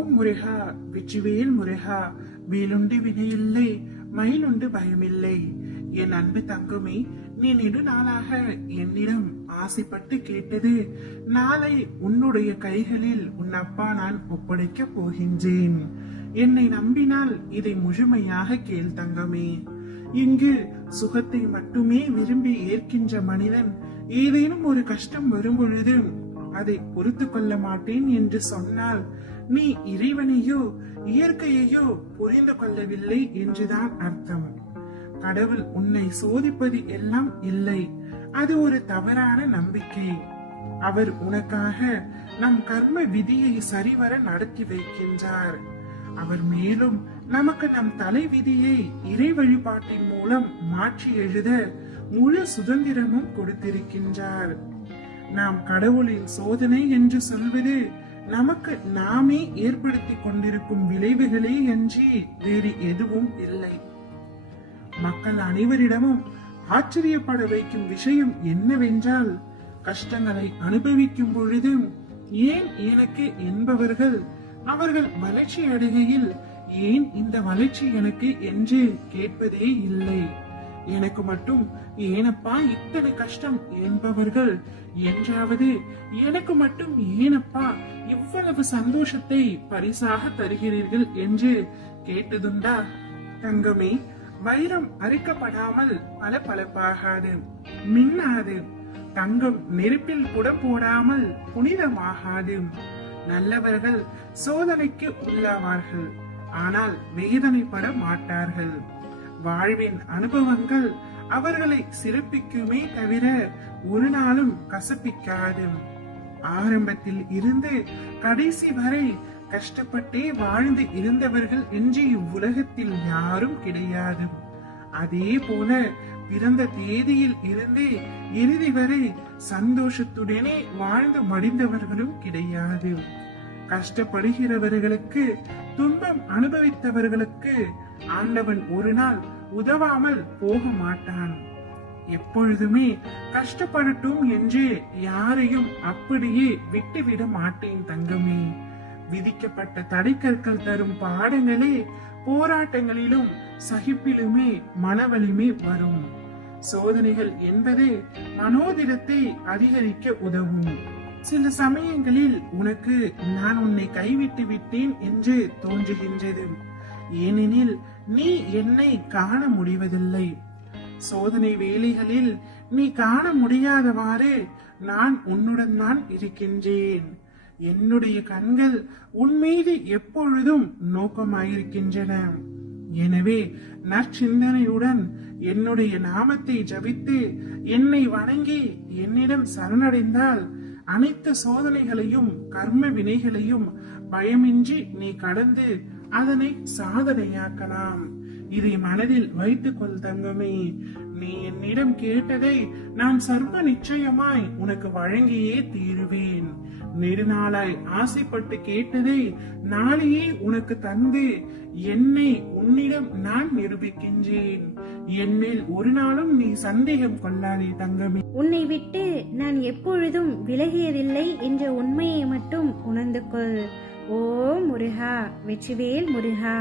ஓம் முருகா, வெற்றிவேல் முருகா. வேலுண்டு வினையில்லை, மயிலுண்டு பயமில்லை. என் அன்பு தங்கமே, நீ நெடு நாளாக என்னிடம் ஆசைப்பட்டு கேட்டது நாளை உன்னுடைய கைகளில் உன் அப்பா நான் ஒப்படைக்க போகின்றேன். என்னை நம்பினால் இதை முழுமையாக கேள் தங்கமே. இங்கு சுகத்தை மட்டுமே விரும்பி ஏற்கின்ற மனிதன் ஏதேனும் ஒரு கஷ்டம் வரும் பொழுது அதை பொறுத்து கொள்ள மாட்டேன் என்று சொன்னால் நீ இறைவனையோ இயற்கையையோ புரிந்து கொள்ளவில்லை என்றுதான் அர்த்தம். கடவுள் உன்னை சோதிப்பது எல்லாம் இல்லை, அது ஒரு தவறான நம்பிக்கை. அவர் உனக்காக நம் கர்ம விதியை சரிவர நடத்தி வைக்கின்றார். அவர் மேலும் நமக்கு நம் தலை விதியை இறை வழிபாட்டின் மூலம் மாற்றி எழுத முழு சுதந்திரமும் கொடுத்திருக்கின்றார். நாம் கடவுளின் சோதனை என்று சொல்வது நமக்கு நாமே ஏற்படுத்தி கொண்டிருக்கும் விளைவுகளே அன்றி வேறு எதுவும் இல்லை. மக்கள் அனைவரிடமும் ஆச்சரியப்பட வைக்கும் விஷயம் என்னவென்றால், கஷ்டங்களை அனுபவிக்கும் பொழுதும் ஏன் எனக்கு என்பவர்கள் அவர்கள் வளர்ச்சி அடைகையில் ஏன் இந்த வளர்ச்சி எனக்கு என்று கேட்பதே இல்லை. எனக்கு மட்டும் ஏனப்பா இத்தனை கஷ்டம் என்பவர்கள் என்றாவது எனக்கு மட்டும் ஏனப்பா இவ்வளவு சந்தோஷத்தை பரிசாக தருகிறீர்கள் என்று கேட்டதுண்டா? தங்கமே, வைரம் அரிக்கப்படாமல் பளபளப்பாகாது, மின்னாது. தங்கம் நெருப்பில் புடம் போடாமல் புனிதமாகாது. நல்லவர்கள் சோதனைக்கு உள்ளாவார்கள், ஆனால் வேதனைப்பட மாட்டார்கள். வாழ்வின் அனுபவங்கள் அவர்களை சிறப்பிக்குமே தவிர ஒரு நாளும் கசப்பிக்காது. ஆரம்பத்தில் இருந்து கடைசி வரை கஷ்டப்பட்டே வாழ்ந்து இருந்தவர்கள் என்று இவ்வுலகத்தில் யாரும் கிடையாது. அதே போல பிறந்த தேதியில் இருந்து இறுதி வரை சந்தோஷத்துடனே வாழ்ந்து மடிந்தவர்களும் கிடையாது. கஷ்டப்படுகிறவர்களுக்கு, துன்பம் அனுபவித்தவர்களுக்கு ஆண்டவன் ஒரு நாள் உதவாமல் போக மாட்டான். எப்பொழுதுமே கஷ்டப்படட்டும் என்று யாரையும் அப்படியே விட்டுவிட மாட்டேன் தங்கமே. விதிக்கப்பட்ட தடைக்கற்கள் தரும் பாடங்களே போராட்டங்களிலும் சகிப்பிலுமே மனவலிமை வரும். சோதனைகள் என்பதே மனோதிடத்தை அதிகரிக்க உதவும். சில சமயங்களில் உனக்கு நான் உன்னை கைவிட்டு விட்டேன் என்று தோன்றுகின்றது. ஏனெனில் நீ என்னை காண முடிவதில்லை. சோதனை வேளைகளில் நீ காண முடியாதவாறு நான் உன்னுடன் தான் இருக்கின்றேன். என்னுடைய கண்கள் உன் மீது எப்பொழுதும் நோக்கமாயிருக்கின்றன. எனவே நற்சிந்தனையுடன் என்னுடைய நாமத்தை ஜபித்து என்னை வணங்கி என்னிடம் சரணடைந்தால் அனைத்து சோதனைகளையும் கர்ம வினைகளையும் பயமின்றி நீ கடந்து அதனை சாதனையாக்கலாம். இதை மனதில் வைத்துக் கொள் தங்கமே. நீ என்னிடம் கேட்டதை நான் சர்வ நிச்சயமாய் உனக்கு வழங்கியே தீருவேன். நெடுநாளாய் ஆசைப்பட்டு கேட்டதை நாளையே உனக்கு தந்து என்னை உன்னிடம் நான் நிரூபிக்கின்றேன். என்மேல் ஒரு நாளும் நீ சந்தேகம் கொள்ளாதே தங்கமே. உன்னை விட்டு நான் எப்பொழுதும் விலகியதில்லை என்ற உண்மையை மட்டும் உணர்ந்து கொள். ஓ முருகா, வெற்றிவேல் முருகா.